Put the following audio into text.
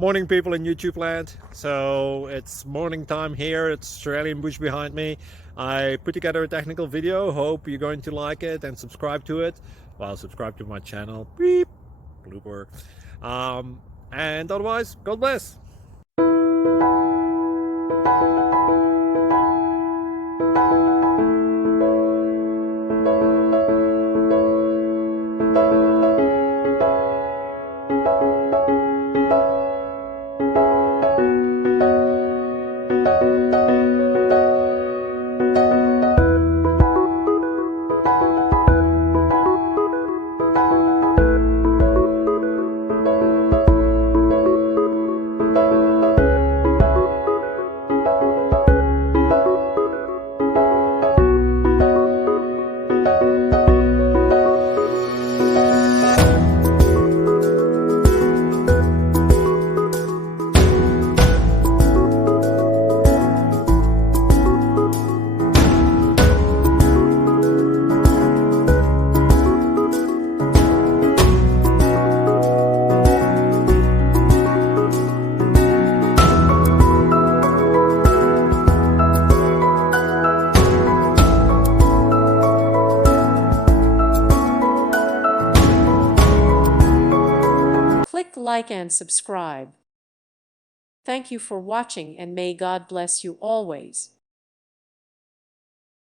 Morning, people in YouTube land. So it's morning time here. It's Australian bush behind me. I put together a technical video. Hope you're going to like it and subscribe to it. Well, subscribe to my channel. Beep. Blooper. And otherwise, God bless. Click like and subscribe. Thank you for watching, and may God bless you always.